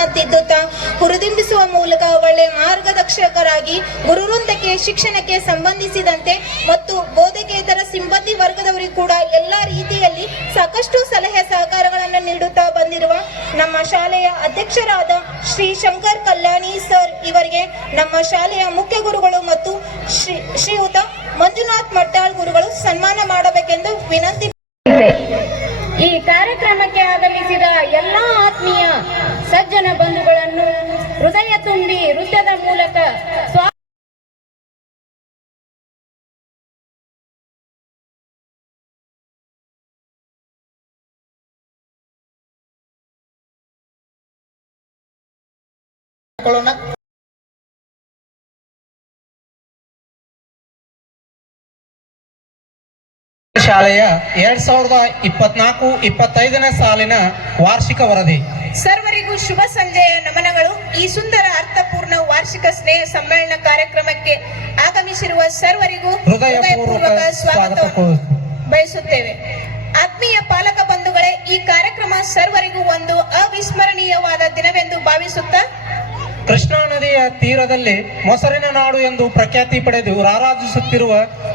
ಸಂಸ್ಕಾರಗಳನ್ನು ತಿದ್ದುತ್ತಾ ಹುರಿದುಂಬಿಸುವ ಮೂಲಕ ಒಳ್ಳೆಯ ಮಾರ್ಗದರ್ಶಕರಾಗಿ ಗುರುವೃಂದಕ್ಕೆ ಶಿಕ್ಷಣಕ್ಕೆ ಸಂಬಂಧಿಸಿದಂತೆ ಮತ್ತು ಬೋಧಕೇತರ ಸಿಬ್ಬಂದಿ ವರ್ಗದವರಿಗೂ ಕೂಡ ಎಲ್ಲ ರೀತಿಯಲ್ಲಿ ಸಾಕಷ್ಟು ಸಲಹೆ ಸಹಕಾರಗಳನ್ನು ನೀಡುತ್ತಾ ಬಂದಿರುವ ನಮ್ಮ ಶಾಲೆಯ ಅಧ್ಯಕ್ಷರಾದ ಶ್ರೀ ಶಂಕರ್ ಕಲ್ಯಾಣಿ ಸರ್ ಇವರಿಗೆ ನಮ್ಮ ಶಾಲೆಯ ಮುಖ್ಯ ಗುರುಗಳು ಮತ್ತು ಶ್ರೀಯುತ ಮಂಜುನಾಥ್ ಮಟ್ಟಾಳ್ ಗುರುಗಳು ಸನ್ಮಾನ ಮಾಡಬೇಕೆಂದು ವಿನಂತಿ. ಈ ಕಾರ್ಯಕ್ರಮಕ್ಕೆ ಆಗಮಿಸಿದ ಎಲ್ಲಾ ಆತ್ಮೀಯ ಸಜ್ಜನ ಬಂಧುಗಳನ್ನು ಹೃದಯ ತುಂಬಿ ನೃತ್ಯದ ಮೂಲಕ ಶಾಲೆಯ 2024-25ನೇ ಸಾಲಿನ ವಾರ್ಷಿಕ ವರದಿ. ಸರ್ವರಿಗೂ ಶುಭ ಸಂಜೆಯ ನಮನಗಳು. ಈ ಸುಂದರ ಅರ್ಥಪೂರ್ಣ ವಾರ್ಷಿಕ ಸ್ನೇಹ ಸಮ್ಮೇಳನ ಕಾರ್ಯಕ್ರಮಕ್ಕೆ ಆಗಮಿಸಿರುವ ಸರ್ವರಿಗೂ ಹೃದಯಪೂರ್ವಕ ಸ್ವಾಗತ ಬಯಸುತ್ತೇವೆ. ಆತ್ಮೀಯ ಪಾಲಕ ಬಂಧುಗಳೇ, ಈ ಕಾರ್ಯಕ್ರಮ ಸರ್ವರಿಗೂ ಒಂದು ಅವಿಸ್ಮರಣೀಯವಾದ ದಿನವೆಂದು ಭಾವಿಸುತ್ತಾ ಕೃಷ್ಣಾ ನದಿಯ ತೀರದಲ್ಲಿ ಮೊಸರಿನ ನಾಡು ಎಂದು ಪ್ರಖ್ಯಾತಿ ಪಡೆದು ರಾರಾಜಿಸುತ್ತಿರುವ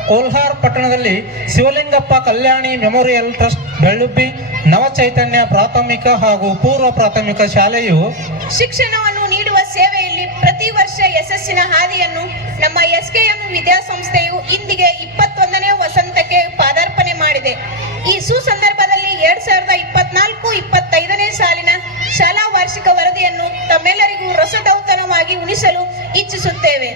ಕೋಲ್ಹಾರ್ ಪಟ್ಟಣದಲ್ಲಿ ಶಿವಲಿಂಗಪ್ಪ ಕಲ್ಯಾಣಿ ಮೆಮೋರಿಯಲ್ ಟ್ರಸ್ಟ್ ಬೆಳ್ಳುಬ್ಬಿ ನವಚೈತನ್ಯ ಪ್ರಾಥಮಿಕ ಹಾಗೂ ಪೂರ್ವ ಪ್ರಾಥಮಿಕ ಶಾಲೆಯು ಶಿಕ್ಷಣವನ್ನು ನೀಡುವ ಸೇವೆಯಲ್ಲಿ ಪ್ರತಿ ವರ್ಷ ಯಶಸ್ಸಿನ ಹಾದಿಯನ್ನು ನಮ್ಮ SKM ವಿದ್ಯಾಸಂಸ್ಥೆಯು ಇಂದಿಗೆ 21ನೇ ವಸಂತಕ್ಕೆ ಪಾದಾರ್ಪಣೆ ಮಾಡಿದೆ. ಈ ಸುಸಂದರ್ಭದಲ್ಲಿ 2024-25ನೇ ಸಾಲಿನ ಶಾಲಾ ವಾರ್ಷಿಕ ವರದಿಯನ್ನು ತಮ್ಮೆಲ್ಲರಿಗೂ ರಸದೌತಣವಾಗಿ ಉಣಿಸಲು ಇಚ್ಛಿಸುತ್ತೇವೆ.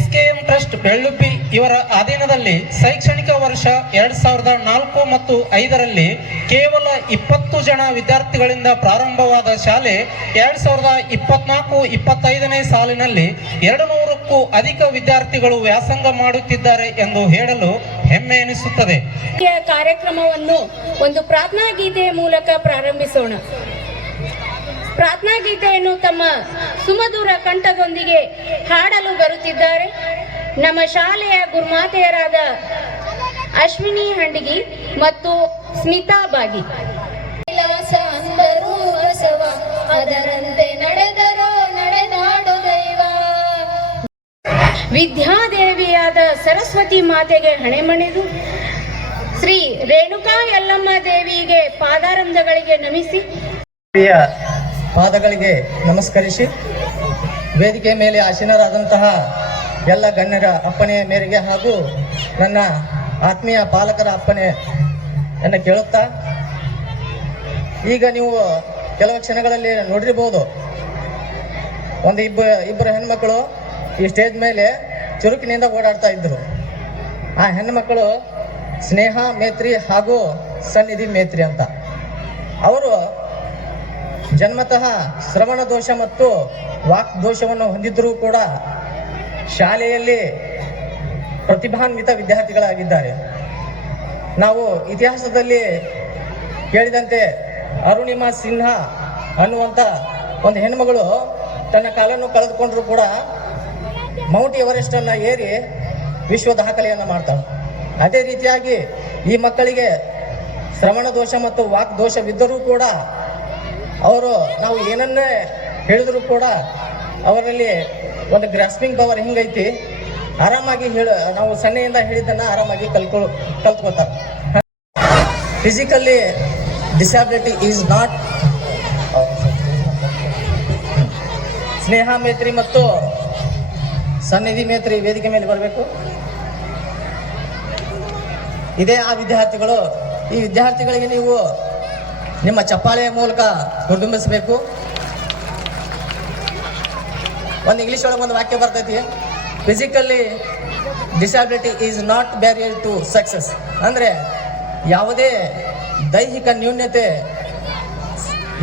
SKM ಟ್ರಸ್ಟ್ ಬೆಳ್ಳುಬ್ಬಿ ಇವರ ಅಧೀನದಲ್ಲಿ ಶೈಕ್ಷಣಿಕ ವರ್ಷ 2004 ಮತ್ತು 5ರಲ್ಲಿ ಕೇವಲ 20 ಜನ ವಿದ್ಯಾರ್ಥಿಗಳಿಂದ ಪ್ರಾರಂಭವಾದ ಶಾಲೆ 2024-25ನೇ ಸಾಲಿನಲ್ಲಿ 200ಕ್ಕೂ ಅಧಿಕ ವಿದ್ಯಾರ್ಥಿಗಳು ವ್ಯಾಸಂಗ ಮಾಡುತ್ತಿದ್ದಾರೆ ಎಂದು ಹೇಳಲು ಹೆಮ್ಮೆ ಎನಿಸುತ್ತದೆ. ಈ ಕಾರ್ಯಕ್ರಮವನ್ನು ಒಂದು ಪ್ರಾರ್ಥನಾ ಗೀತೆಯ ಮೂಲಕ ಪ್ರಾರಂಭಿಸೋಣ. ಪ್ರಾರ್ಥನಾ ಗೀತೆಯನ್ನು ತಮ್ಮ ಸುಮಧುರ ಕಂಠದೊಂದಿಗೆ ಹಾಡಲು ಬರುತ್ತಿದ್ದಾರೆ ನಮ್ಮ ಶಾಲೆಯ ಗುರುಮಾತೆಯರಾದ ಅಶ್ವಿನಿ ಹಂಡಿಗಿ ಮತ್ತು ಸ್ಮಿತಾ ಬಾಗಿ. ವಿಲಾಸ ಅಂದರು ಬಸವ, ಅದರಂತೆ ನಡೆದರೋ ನಡೆದಾಡು ದೈವ. ವಿದ್ಯಾದೇವಿಯಾದ ಸರಸ್ವತಿ ಮಾತೆಗೆ ಹಣೆಮಣಿದು ಶ್ರೀ ರೇಣುಕಾ ಯಲ್ಲಮ್ಮ ದೇವಿಗೆ ಪಾದಾರಂಧಗಳಿಗೆ ನಮಿಸಿ ಪಾದಗಳಿಗೆ ನಮಸ್ಕರಿಸಿ ವೇದಿಕೆ ಮೇಲೆ ಆಸೀನರಾದಂತಹ ಎಲ್ಲ ಗಣ್ಯರ ಅಪ್ಪಣೆಯ ಮೇರೆಗೆ ಹಾಗೂ ನನ್ನ ಆತ್ಮೀಯ ಪಾಲಕರ ಅಪ್ಪಣೆಯನ್ನು ಕೇಳುತ್ತಾ, ಈಗ ನೀವು ಕೆಲವು ಕ್ಷಣಗಳಲ್ಲಿ ನೋಡಿರ್ಬೋದು, ಇಬ್ಬರು ಹೆಣ್ಮಕ್ಳು ಈ ಸ್ಟೇಜ್ ಮೇಲೆ ಚುರುಕಿನಿಂದ ಓಡಾಡ್ತಾ ಇದ್ದರು. ಆ ಹೆಣ್ಮಕ್ಕಳು ಸ್ನೇಹ ಮೇತ್ರಿ ಹಾಗೂ ಸನ್ನಿಧಿ ಮೇತ್ರಿ ಅಂತ. ಅವರು ಜನ್ಮತಃ ಶ್ರವಣ ದೋಷ ಮತ್ತು ವಾಕ್ ದೋಷವನ್ನು ಹೊಂದಿದ್ದರೂ ಕೂಡ ಶಾಲೆಯಲ್ಲಿ ಪ್ರತಿಭಾನ್ವಿತ ವಿದ್ಯಾರ್ಥಿಗಳಾಗಿದ್ದಾರೆ. ನಾವು ಇತಿಹಾಸದಲ್ಲಿ ಕೇಳಿದಂತೆ ಅರುಣಿಮಾ ಸಿನ್ಹಾ ಅನ್ನುವಂಥ ಒಂದು ಹೆಣ್ಮಗಳು ತನ್ನ ಕಾಲನ್ನು ಕಳೆದುಕೊಂಡ್ರೂ ಕೂಡ ಮೌಂಟ್ ಎವರೆಸ್ಟ್ ಅನ್ನು ಏರಿ ವಿಶ್ವ ದಾಖಲೆಯನ್ನು ಮಾಡ್ತಾಳೆ. ಅದೇ ರೀತಿಯಾಗಿ ಈ ಮಕ್ಕಳಿಗೆ ಶ್ರವಣ ದೋಷ ಮತ್ತು ವಾಕ್ ದೋಷವಿದ್ದರೂ ಕೂಡ ಅವರು ನಾವು ಏನನ್ನೇ ಹೇಳಿದ್ರು ಕೂಡ ಅವರಲ್ಲಿ ಒಂದು ಗ್ರಾಸ್ಪಿಂಗ್ ಪವರ್ ಹಿಂಗೈತಿ, ಆರಾಮಾಗಿ ನಾವು ಸಣ್ಣೆಯಿಂದ ಹೇಳಿದ್ದನ್ನು ಆರಾಮಾಗಿ ಕಲ್ತ್ಕೋತಾರೆ. Physically disability is not. Sneha Maitri ಮತ್ತು ಸನ್ನಿಧಿ ಮೇತ್ರಿ ವೇದಿಕೆ ಮೇಲೆ ಬರಬೇಕು. ಇದೇ ಆ ವಿದ್ಯಾರ್ಥಿಗಳು. ಈ ವಿದ್ಯಾರ್ಥಿಗಳಿಗೆ ನೀವು ನಿಮ್ಮ ಚಪ್ಪಾಳೆಯ ಮೂಲಕ ಹುರಿದುಂಬಿಸಬೇಕು. ಒಂದು ಇಂಗ್ಲೀಷ್ ಒಳಗೆ ಒಂದು ವಾಕ್ಯ ಬರ್ತೈತಿ, physically disability is not barrier to success. ಅಂದರೆ ಯಾವುದೇ ದೈಹಿಕ ನ್ಯೂನ್ಯತೆ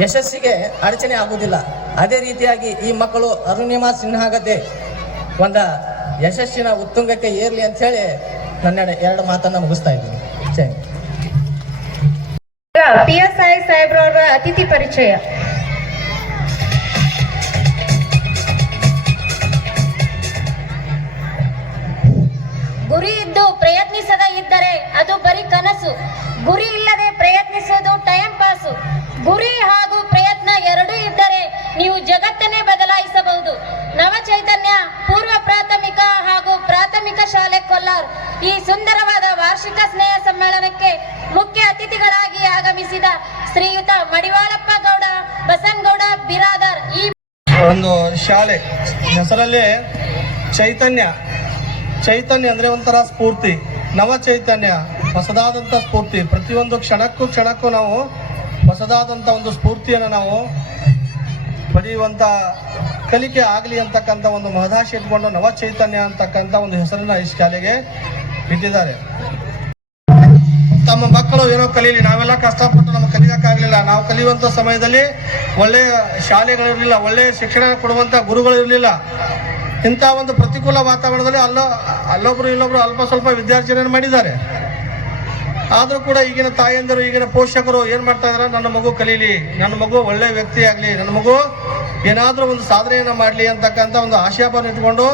ಯಶಸ್ಸಿಗೆ ಅಡಚಣೆ ಆಗುವುದಿಲ್ಲ. ಅದೇ ರೀತಿಯಾಗಿ ಈ ಮಕ್ಕಳು ಅರುಣಿಮಾ ಸಿನ್ಹಾಗತೆ ಒಂದು ಯಶಸ್ಸಿನ ಉತ್ತುಂಗಕ್ಕೆ ಏರ್ಲಿ ಅಂತ ಹೇಳಿ ನನ್ನ 2 ಮಾತನ್ನು ಮುಗಿಸ್ತಾ ಇದ್ದೀನಿ. ಜೈ. PSI ಸಾಹೇಬ್ರವರ ಅತಿಥಿ ಪರಿಚಯ. ಗುರಿ ಇದ್ದು ಪ್ರಯತ್ನಿಸದ ಇದ್ದರೆ ಅದು ಬರೀ ಕನಸು. ಗುರಿ ಇಲ್ಲದೆ ಪ್ರಯತ್ನಿಸುವುದು ಟೈಮ್ ಪಾಸು. ಗುರಿ ಹಾಗೂ ಪ್ರಯತ್ನ ಎರಡೂ ಇದ್ದರೆ ಮಡಿವಾಳಪ್ಪ ಗೌಡ, ಬಸನಗೌಡ ಬಿರಾದರ್. ಈ ಒಂದು ಶಾಲೆ ಹೆಸರಲ್ಲಿ ಚೈತನ್ಯ ಅಂದರೆ ಒಂಥರ ಸ್ಫೂರ್ತಿ, ನವ ಚೈತನ್ಯ, ಹೊಸದಾದಂಥ ಸ್ಫೂರ್ತಿ. ಪ್ರತಿಯೊಂದು ಕ್ಷಣಕ್ಕೂ ನಾವು ಹೊಸದಾದಂಥ ಒಂದು ಸ್ಫೂರ್ತಿಯನ್ನು ನಾವು ಪಡೆಯುವಂಥ ಕಲಿಕೆ ಆಗಲಿ ಅಂತಕ್ಕಂಥ ಒಂದು ಮಹದಾಶೆ ಇಟ್ಕೊಂಡು ನವ ಚೈತನ್ಯ ಅಂತಕ್ಕಂಥ ಒಂದು ಹೆಸರನ್ನ ಈ ಶಾಲೆಗೆ ಇಟ್ಟಿದ್ದಾರೆ. ತಮ್ಮ ಮಕ್ಕಳು ಏನೋ ಕಲೀಲಿ, ನಾವೆಲ್ಲ ಕಷ್ಟಪಟ್ಟು ನಮ್ಗೆ ಕಲಿಯೋಕ್ಕಾಗಲಿಲ್ಲ. ನಾವು ಕಲಿಯುವಂಥ ಸಮಯದಲ್ಲಿ ಒಳ್ಳೆಯ ಶಾಲೆಗಳಿರಲಿಲ್ಲ, ಒಳ್ಳೆಯ ಶಿಕ್ಷಣ ಕೊಡುವಂಥ ಗುರುಗಳು ಇರಲಿಲ್ಲ. ಇಂಥ ಒಂದು ಪ್ರತಿಕೂಲ ವಾತಾವರಣದಲ್ಲಿ ಅಲ್ಲೊಬ್ರು ಇಲ್ಲೊಬ್ರು ಅಲ್ಪ ಸ್ವಲ್ಪ ವಿದ್ಯಾರ್ಜನೆಯನ್ನು ಮಾಡಿದ್ದಾರೆ. ಆದರೂ ಕೂಡ ಈಗಿನ ತಾಯಂದಿರು, ಈಗಿನ ಪೋಷಕರು ಏನು ಮಾಡ್ತಾ ಇದ್ದಾರೆ, ನನ್ನ ಮಗು ಕಲೀಲಿ, ನನ್ನ ಮಗು ಒಳ್ಳೆಯ ವ್ಯಕ್ತಿ ಆಗಲಿ, ನನ್ನ ಮಗು ಏನಾದರೂ ಒಂದು ಸಾಧನೆಯನ್ನು ಮಾಡಲಿ ಅಂತಕ್ಕಂಥ ಒಂದು ಆಶಾಭಾವನೆ ಇಟ್ಕೊಂಡು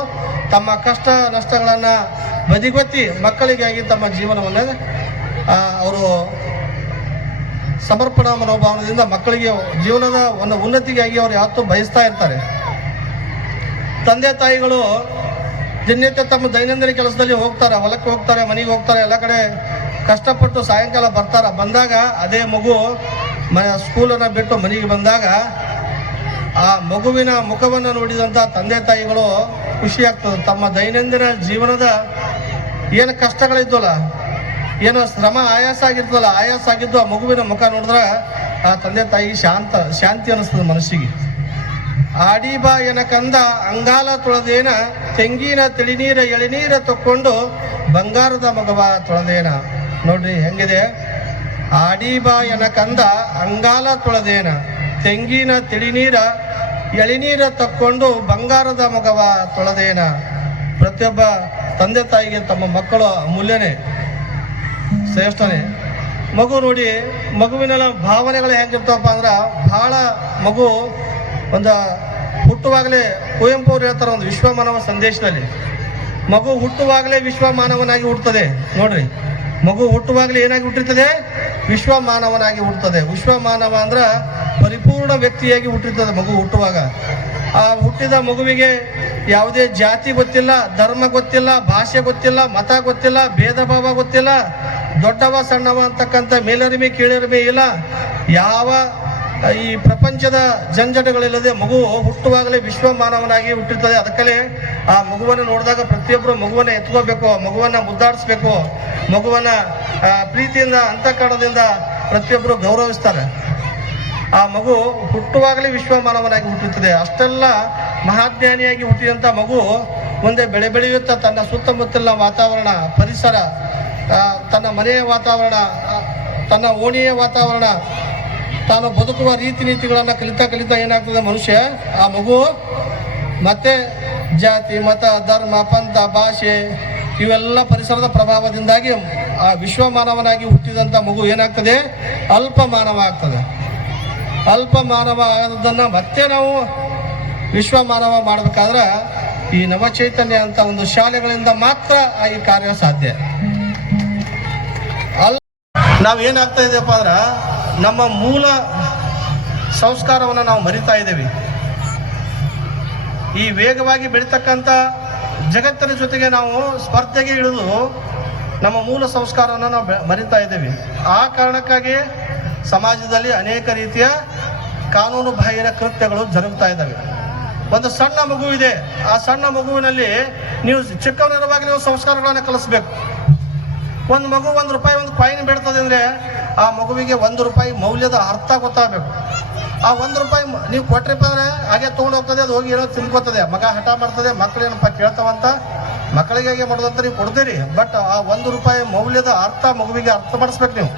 ತಮ್ಮ ಕಷ್ಟ ನಷ್ಟಗಳನ್ನು ಬದಿಗೊತ್ತಿ ಮಕ್ಕಳಿಗಾಗಿ ತಮ್ಮ ಜೀವನವನ್ನು ಅವರು ಸಮರ್ಪಣಾ ಮನೋಭಾವನೆಯಿಂದ ಮಕ್ಕಳಿಗೆ ಜೀವನದ ಒಂದು ಉನ್ನತಿಗಾಗಿ ಅವರು ಯಾವತ್ತೂ ಬಯಸ್ತಾ ಇರ್ತಾರೆ. ತಂದೆ ತಾಯಿಗಳು ದಿನನಿತ್ಯ ತಮ್ಮ ದೈನಂದಿನ ಕೆಲಸದಲ್ಲಿ ಹೋಗ್ತಾರೆ, ಹೊಲಕ್ಕೆ ಹೋಗ್ತಾರೆ, ಮನೆಗೆ ಹೋಗ್ತಾರೆ, ಎಲ್ಲ ಕಡೆ ಕಷ್ಟಪಟ್ಟು ಸಾಯಂಕಾಲ ಬಂದಾಗ ಅದೇ ಮಗು ಸ್ಕೂಲನ್ನು ಬಿಟ್ಟು ಮನೆಗೆ ಬಂದಾಗ ಆ ಮಗುವಿನ ಮುಖವನ್ನು ನೋಡಿದಂಥ ತಂದೆ ತಾಯಿಗಳು ಖುಷಿ ಆಗ್ತದೆ. ತಮ್ಮ ದೈನಂದಿನ ಜೀವನದ ಏನು ಕಷ್ಟಗಳಿದ್ದಲ್ಲ, ಏನೋ ಶ್ರಮ ಆಯಾಸ ಆಗಿದ್ದು ಆ ಮಗುವಿನ ಮುಖ ನೋಡಿದ್ರೆ ಆ ತಂದೆ ತಾಯಿ ಶಾಂತಿ ಅನ್ನಿಸ್ತದೆ ಮನಸ್ಸಿಗೆ. ಆಡಿಬಾ ಎನಕಂದ ಅಂಗಾಲ ತೊಳೆದೇನ, ತೆಂಗಿನ ತಿಳಿನೀರ ಎಳೆನೀರ ತಕ್ಕೊಂಡು ಬಂಗಾರದ ಮಗವ ತೊಳೆದೇನ. ನೋಡ್ರಿ ಹೆಂಗಿದೆ. ಆಡಿಬಾ ಎನಕಂದ ಅಂಗಾಲ ತೊಳೆದೇನ, ತೆಂಗಿನ ತಿಳಿನೀರ ಎಳೆನೀರ ತಕ್ಕೊಂಡು ಬಂಗಾರದ ಮಗವ ತೊಳೆದೇನ. ಪ್ರತಿಯೊಬ್ಬ ತಂದೆ ತಾಯಿಗೆ ತಮ್ಮ ಮಕ್ಕಳು ಅಮೂಲ್ಯನೇ, ಶ್ರೇಷ್ಠನೇ. ಮಗು ನೋಡಿ, ಮಗುವಿನೆಲ್ಲ ಭಾವನೆಗಳು ಹೆಂಗಿರ್ತಾವಪ್ಪ ಅಂದ್ರೆ, ಬಹಳ ಮಗು ಒಂದು ಹುಟ್ಟುವಾಗಲೇ ಕುವೆಂಪು ಅವರು ಹೇಳ್ತಾರೆ ಒಂದು ವಿಶ್ವಮಾನವ ಸಂದೇಶದಲ್ಲಿ, ಮಗು ಹುಟ್ಟುವಾಗಲೇ ವಿಶ್ವಮಾನವನಾಗಿ ಹುಟ್ಟುತ್ತದೆ. ನೋಡ್ರಿ, ಮಗು ಹುಟ್ಟುವಾಗಲೇ ಏನಾಗಿ ಹುಟ್ಟಿರ್ತದೆ? ವಿಶ್ವಮಾನವನಾಗಿ ಹುಟ್ಟುತ್ತದೆ. ವಿಶ್ವಮಾನವ ಅಂದ್ರೆ ಪರಿಪೂರ್ಣ ವ್ಯಕ್ತಿಯಾಗಿ ಹುಟ್ಟಿರ್ತದೆ ಮಗು ಹುಟ್ಟುವಾಗ. ಆ ಹುಟ್ಟಿದ ಮಗುವಿಗೆ ಯಾವುದೇ ಜಾತಿ ಗೊತ್ತಿಲ್ಲ, ಧರ್ಮ ಗೊತ್ತಿಲ್ಲ, ಭಾಷೆ ಗೊತ್ತಿಲ್ಲ, ಮತ ಗೊತ್ತಿಲ್ಲ, ಭೇದ ಭಾವ ಗೊತ್ತಿಲ್ಲ, ದೊಡ್ಡವ ಸಣ್ಣವ ಅಂತಕ್ಕಂಥ ಮೇಲರಿಮೆ ಕೀಳರಿಮೆ ಇಲ್ಲ. ಯಾವ ಈ ಪ್ರಪಂಚದ ಜಂಜಟಗಳಿಲ್ಲದೆ ಮಗು ಹುಟ್ಟುವಾಗಲೇ ವಿಶ್ವಮಾನವನಾಗಿ ಹುಟ್ಟಿರ್ತದೆ. ಅದಕ್ಕಲ್ಲೇ ಆ ಮಗುವನ್ನು ನೋಡಿದಾಗ ಪ್ರತಿಯೊಬ್ಬರು ಮಗುವನ್ನು ಎತ್ಕೋಬೇಕು, ಮಗುವನ್ನು ಮುದ್ದಾಡಿಸ್ಬೇಕು, ಮಗುವನ್ನು ಪ್ರೀತಿಯಿಂದ ಅಂತಃಕರಣದಿಂದ ಪ್ರತಿಯೊಬ್ಬರು ಗೌರವಿಸ್ತಾರೆ. ಆ ಮಗು ಹುಟ್ಟುವಾಗಲೇ ವಿಶ್ವಮಾನವನಾಗಿ ಹುಟ್ಟಿರ್ತದೆ. ಅಷ್ಟೆಲ್ಲ ಮಹಾಜ್ಞಾನಿಯಾಗಿ ಹುಟ್ಟಿದಂಥ ಮಗು ಮುಂದೆ ಬೆಳೆಯುತ್ತಾ ತನ್ನ ಸುತ್ತಮುತ್ತಲಿನ ವಾತಾವರಣ, ಪರಿಸರ, ತನ್ನ ಮನೆಯ ವಾತಾವರಣ, ತನ್ನ ಓಣಿಯ ವಾತಾವರಣ, ತಾನು ಬದುಕುವ ರೀತಿ ನೀತಿಗಳನ್ನು ಕಲಿತಾ ಏನಾಗ್ತದೆ ಮನುಷ್ಯ, ಆ ಮಗು ಮತ್ತೆ ಜಾತಿ, ಮತ, ಧರ್ಮ, ಪಂಥ, ಭಾಷೆ ಇವೆಲ್ಲ ಪರಿಸರದ ಪ್ರಭಾವದಿಂದಾಗಿ ಆ ವಿಶ್ವಮಾನವನಾಗಿ ಹುಟ್ಟಿದಂಥ ಮಗು ಏನಾಗ್ತದೆ? ಅಲ್ಪ ಮಾನವ ಆಗ್ತದೆ. ಅಲ್ಪ ಮಾನವ ಆಗೋದನ್ನು ಮತ್ತೆ ನಾವು ವಿಶ್ವಮಾನವ ಮಾಡಬೇಕಾದ್ರೆ ಈ ನವಚೈತನ್ಯ ಅಂತ ಒಂದು ಶಾಲೆಗಳಿಂದ ಮಾತ್ರ ಈ ಕಾರ್ಯ ಸಾಧ್ಯ. ನಾವೇನಾಗ್ತಾ ಇದೆಯಪ್ಪ ಅಂದ್ರೆ, ನಮ್ಮ ಮೂಲ ಸಂಸ್ಕಾರವನ್ನು ನಾವು ಮರಿತಾ ಇದ್ದೇವೆ. ಈ ವೇಗವಾಗಿ ಬೆಳೀತಕ್ಕಂಥ ಜಗತ್ತಿನ ಜೊತೆಗೆ ನಾವು ಸ್ಪರ್ಧೆಗೆ ಇಳಿದು ನಮ್ಮ ಮೂಲ ಸಂಸ್ಕಾರವನ್ನು ನಾವು ಮರಿತಾ ಇದ್ದೇವೆ. ಆ ಕಾರಣಕ್ಕಾಗಿ ಸಮಾಜದಲ್ಲಿ ಅನೇಕ ರೀತಿಯ ಕಾನೂನು ಬಾಹಿರ ಕೃತ್ಯಗಳು ಜರುಗ್ತಾ ಇದ್ದಾವೆ. ಒಂದು ಸಣ್ಣ ಮಗು ಇದೆ, ಆ ಸಣ್ಣ ಮಗುವಿನಲ್ಲಿ ನೀವು ಚಿಕ್ಕವನಿರುವಾಗ ನೀವು ಸಂಸ್ಕಾರಗಳನ್ನು ಕಲಿಸ್ಬೇಕು. ಒಂದು ಮಗು ₹1 ಒಂದು ಕಾಯಿನ್ ಬೇಡ್ತದೆ ಅಂದರೆ ಆ ಮಗುವಿಗೆ ₹1 ಮೌಲ್ಯದ ಅರ್ಥ ಗೊತ್ತಾಗಬೇಕು. ಆ ₹1 ನೀವು ಕೊಟ್ರಿಪ್ಪ ಅಂದರೆ ಹಾಗೆ ತೊಗೊಂಡು ಹೋಗ್ತದೆ, ಅದು ಹೋಗಿ ಏನೋ ತಿನ್ಕೋತದೆ. ಮಗ ಹಠ ಮಾಡ್ತದೆ, ಮಕ್ಕಳೇನಪ್ಪ ಕೇಳ್ತಾವಂತ ಮಕ್ಕಳಿಗೆ ಹೇಗೆ ಮಾಡೋದಂತ ನೀವು ಕೊಡ್ತೀರಿ. ಬಟ್ ಆ ₹1 ಮೌಲ್ಯದ ಅರ್ಥ ಮಗುವಿಗೆ ಅರ್ಥ ಮಾಡಿಸ್ಬೇಕು ನೀವು.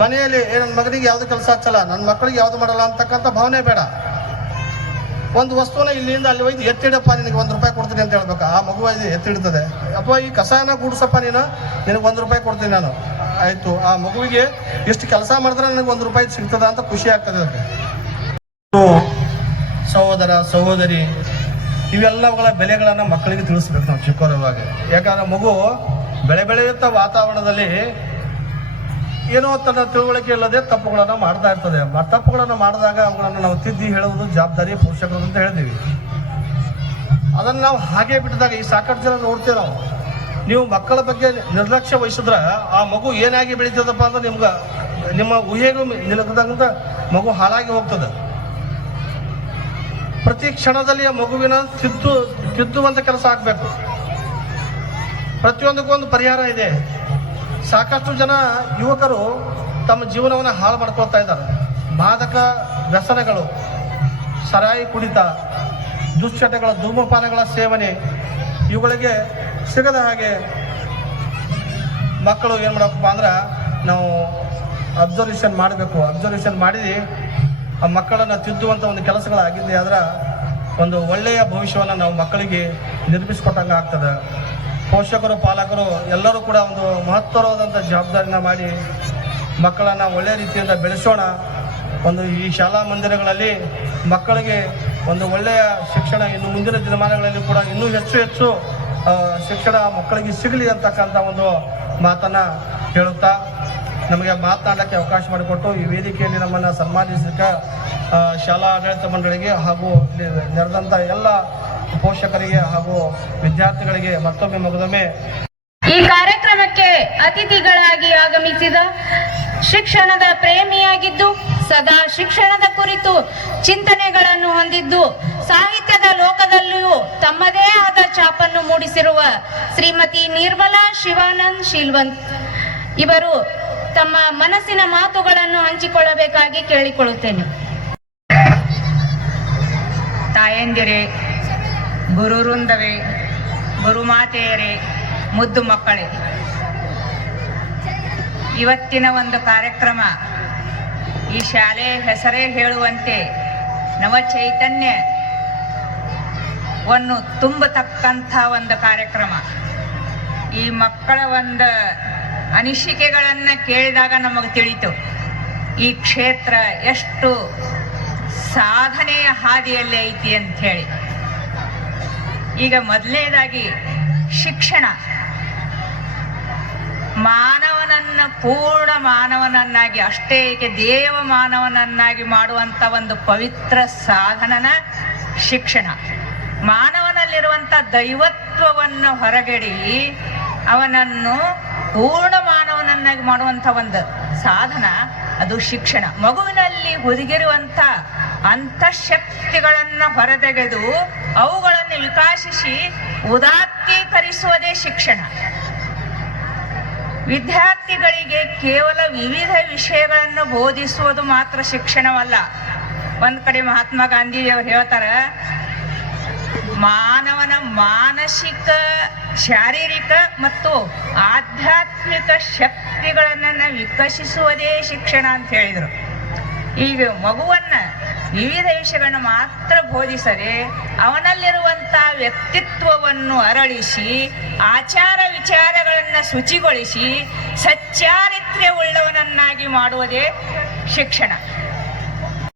ಮನೆಯಲ್ಲಿ ನನ್ನ ಮಗನಿಗೆ ಯಾವುದು ಕೆಲಸ ಹಚ್ಚಲ್ಲ, ನನ್ನ ಮಕ್ಕಳಿಗೆ ಯಾವುದು ಮಾಡಲ್ಲ ಅಂತಕ್ಕಂಥ ಭಾವನೆ ಬೇಡ. ಒಂದು ವಸ್ತುನ ಇಲ್ಲಿಂದ ಅಲ್ಲಿ ಒಯ್ದು ಎತ್ತಿಡಪ್ಪ, ನಿನಗೆ ₹1 ಕೊಡ್ತೀನಿ ಅಂತ ಹೇಳ್ಬೇಕು. ಆ ಮಗು ಇದು ಎತ್ತಿಡ್ತದೆ. ಅಥವಾ ಈ ಕಸಾಯನ ಗೂಡ್ಸಪ್ಪ, ನಿನಗೆ ₹1 ಕೊಡ್ತೀನಿ ನಾನು. ಆಯಿತು, ಆ ಮಗುವಿಗೆ ಎಷ್ಟು ಕೆಲಸ ಮಾಡಿದ್ರೆ ನನಗೆ ₹1 ಸಿಗ್ತದ ಅಂತ ಖುಷಿ ಆಗ್ತದೆ. ಅದಕ್ಕೆ ಸಹೋದರ ಸಹೋದರಿ ಇವೆಲ್ಲವುಗಳ ಬೆಲೆಗಳನ್ನು ಮಕ್ಕಳಿಗೆ ತಿಳಿಸ್ಬೇಕು ನಾವು ಚಿಕ್ಕವರವಾಗ. ಯಾಕಂದ್ರೆ ಮಗು ಬೆಳೆಯುತ್ತ ವಾತಾವರಣದಲ್ಲಿ ಏನೋ ತನ್ನ ತಿಳುವಳಿಕೆ ಇಲ್ಲದೆ ತಪ್ಪುಗಳನ್ನು ಮಾಡ್ತಾ ಇರ್ತದೆ. ತಪ್ಪುಗಳನ್ನು ಮಾಡಿದಾಗ ಅವುಗಳನ್ನು ನಾವು ತಿದ್ದಿ ಹೇಳುವುದು ಜವಾಬ್ದಾರಿ ಪೋಷಕರು ಅಂತ ಹೇಳಿದ್ದೀವಿ. ಅದನ್ನು ನಾವು ಹಾಗೆ ಬಿಟ್ಟಿದಾಗ ಈ ಸಾಕಷ್ಟು ಜನ ನೋಡ್ತೀವಿ ನಾವು. ನೀವು ಮಕ್ಕಳ ಬಗ್ಗೆ ನಿರ್ಲಕ್ಷ್ಯ ವಹಿಸಿದ್ರೆ ಆ ಮಗು ಏನಾಗಿ ಬೆಳೀತದಪ್ಪ ಅಂದ್ರೆ ನಿಮ್ಗೆ ನಿಮ್ಮ ಊಹೆಗೂ ನಿಲುಕದಂತ ಮಗು ಹಾಳಾಗಿ ಹೋಗ್ತದೆ. ಪ್ರತಿ ಕ್ಷಣದಲ್ಲಿ ಆ ಮಗುವಿನ ತಿದ್ದುವಂಥ ಕೆಲಸ ಆಗಬೇಕು. ಪ್ರತಿಯೊಂದಕ್ಕೂ ಒಂದು ಪರಿಹಾರ ಇದೆ. ಸಾಕಷ್ಟು ಜನ ಯುವಕರು ತಮ್ಮ ಜೀವನವನ್ನು ಹಾಳು ಮಾಡ್ಕೊಳ್ತಾ ಇದ್ದಾರೆ. ಮಾದಕ ವ್ಯಸನಗಳು, ಸರಾಯಿ ಕುಡಿತ, ದುಶ್ಚಟಗಳ, ಧೂಮಪಾನಗಳ ಸೇವನೆ ಇವುಗಳಿಗೆ ಸಿಗದ ಹಾಗೆ ಮಕ್ಕಳು ಏನು ಮಾಡಬೇಕಪ್ಪ ಅಂದ್ರೆ ನಾವು ಅಬ್ಸರ್ವೇಷನ್ ಮಾಡಬೇಕು. ಅಬ್ಸರ್ವೇಷನ್ ಮಾಡಿ ಆ ಮಕ್ಕಳನ್ನು ತಿದ್ದುವಂಥ ಒಂದು ಕೆಲಸಗಳಾಗಿದ್ದೆ ಆದ್ರೆ ಒಂದು ಒಳ್ಳೆಯ ಭವಿಷ್ಯವನ್ನು ನಾವು ಮಕ್ಕಳಿಗೆ ನಿರ್ಮಿಸಿಕೊಟ್ಟಂಗೆ ಆಗ್ತದೆ. ಪೋಷಕರು, ಪಾಲಕರು ಎಲ್ಲರೂ ಕೂಡ ಒಂದು ಮಹತ್ತರವಾದಂಥ ಜವಾಬ್ದಾರಿನ ಮಾಡಿ ಮಕ್ಕಳನ್ನು ಒಳ್ಳೆಯ ರೀತಿಯಿಂದ ಬೆಳೆಸೋಣ. ಒಂದು ಈ ಶಾಲಾ ಮಂದಿರಗಳಲ್ಲಿ ಮಕ್ಕಳಿಗೆ ಒಂದು ಒಳ್ಳೆಯ ಶಿಕ್ಷಣ ಇನ್ನು ಮುಂದಿನ ದಿನಮಾನಗಳಲ್ಲಿ ಕೂಡ ಇನ್ನೂ ಹೆಚ್ಚು ಶಿಕ್ಷಣ ಮಕ್ಕಳಿಗೆ ಸಿಗಲಿ ಅಂತಕ್ಕಂಥ ಒಂದು ಮಾತನ್ನು ಹೇಳುತ್ತಾ ನಮಗೆ ಮಾತನಾಡೋಕ್ಕೆ ಅವಕಾಶ ಮಾಡಿಕೊಟ್ಟು ಈ ವೇದಿಕೆಯಲ್ಲಿ ನಮ್ಮನ್ನು ಸನ್ಮಾನಿಸಿದ ಶಾಲಾ ಆಡಳಿತ ಮಂಡಳಿಗೆ ಹಾಗೂ ಇಲ್ಲಿ ನೆರೆದಂಥ ಎಲ್ಲ ಪೋಷಕರಿಗೆ ಹಾಗೂ ವಿದ್ಯಾರ್ಥಿಗಳಿಗೆ ಮತ್ತೊಮ್ಮೆ ಈ ಕಾರ್ಯಕ್ರಮಕ್ಕೆ ಅತಿಥಿಗಳಾಗಿ ಆಗಮಿಸಿದ ಶಿಕ್ಷಣದ ಪ್ರೇಮಿಯಾಗಿದ್ದು ಸದಾ ಶಿಕ್ಷಣದ ಕುರಿತು ಚಿಂತನೆಗಳನ್ನು ಹೊಂದಿದ್ದು ಸಾಹಿತ್ಯದ ಲೋಕದಲ್ಲಿಯೂ ತಮ್ಮದೇ ಆದ ಛಾಪನ್ನು ಮೂಡಿಸಿರುವ ಶ್ರೀಮತಿ ನಿರ್ಮಲಾ ಶಿವಾನಂದ್ ಶೀಲ್ವಂತ್ ಇವರು ತಮ್ಮ ಮನಸ್ಸಿನ ಮಾತುಗಳನ್ನು ಹಂಚಿಕೊಳ್ಳಬೇಕಾಗಿ ಕೇಳಿಕೊಳ್ಳುತ್ತೇನೆ. ತಾಯಂದಿರೇ, ಗುರುವೃಂದವೇ, ಗುರುಮಾತೆಯರೇ, ಮುದ್ದು ಮಕ್ಕಳೇ, ಇವತ್ತಿನ ಒಂದು ಕಾರ್ಯಕ್ರಮ ಈ ಶಾಲೆ ಹೆಸರೇ ಹೇಳುವಂತೆ ನವ ಚೈತನ್ಯವನ್ನು ತುಂಬತಕ್ಕಂಥ ಒಂದು ಕಾರ್ಯಕ್ರಮ. ಈ ಮಕ್ಕಳ ಒಂದು ಅನಿಸಿಕೆಗಳನ್ನು ಕೇಳಿದಾಗ ನಮಗೆ ತಿಳಿತು ಈ ಕ್ಷೇತ್ರ ಎಷ್ಟು ಸಾಧನೆಯ ಹಾದಿಯಲ್ಲಿ ಐತಿ ಅಂತ ಹೇಳಿ. ಈಗ ಮೊದಲನೇದಾಗಿ ಶಿಕ್ಷಣ ಮಾನವನನ್ನು ಪೂರ್ಣ ಮಾನವನನ್ನಾಗಿ, ಅಷ್ಟೇ ಏಕೆ ದೇವ ಮಾನವನನ್ನಾಗಿ ಮಾಡುವಂಥ ಒಂದು ಪವಿತ್ರ ಸಾಧನನ ಶಿಕ್ಷಣ. ಮಾನವನಲ್ಲಿರುವಂಥ ದೈವತ್ವವನ್ನು ಹೊರಗಡಿ ಅವನನ್ನು ಪೂರ್ಣ ಮಾನವನನ್ನಾಗಿ ಮಾಡುವಂಥ ಒಂದು ಸಾಧನ ಅದು ಶಿಕ್ಷಣ. ಮಗುವಿನಲ್ಲಿ ಹುದುಗಿರುವಂಥ ಅಂತಃಶಕ್ತಿಗಳನ್ನು ಹೊರತೆಗೆದು ಅವುಗಳನ್ನು ವಿಕಾಸಿಸಿ ಉದಾತ್ತೀಕರಿಸುವುದೇ ಶಿಕ್ಷಣ. ವಿದ್ಯಾರ್ಥಿಗಳಿಗೆ ಕೇವಲ ವಿವಿಧ ವಿಷಯಗಳನ್ನು ಬೋಧಿಸುವುದು ಮಾತ್ರ ಶಿಕ್ಷಣವಲ್ಲ. ಒಂದು ಕಡೆ ಮಹಾತ್ಮ ಗಾಂಧೀಜಿಯವರು ಹೇಳ್ತಾರೆ, ಮಾನವನ ಮಾನಸಿಕ, ಶಾರೀರಿಕ ಮತ್ತು ಆಧ್ಯಾತ್ಮಿಕ ಶಕ್ತಿಗಳನ್ನು ವಿಕಸಿಸುವುದೇ ಶಿಕ್ಷಣ ಅಂತ ಹೇಳಿದರು. ಈಗ ಮಗುವನ್ನ ವಿವಿಧ ವಿಷಯಗಳನ್ನು ಮಾತ್ರ ಬೋಧಿಸದೆ ಅವನಲ್ಲಿರುವಂಥ ವ್ಯಕ್ತಿತ್ವವನ್ನು ಅರಳಿಸಿ ಆಚಾರ ವಿಚಾರಗಳನ್ನು ಶುಚಿಗೊಳಿಸಿ ಸಚ್ಚಾರಿತ್ರ್ಯವುಳ್ಳವನನ್ನಾಗಿ ಮಾಡುವುದೇ ಶಿಕ್ಷಣ.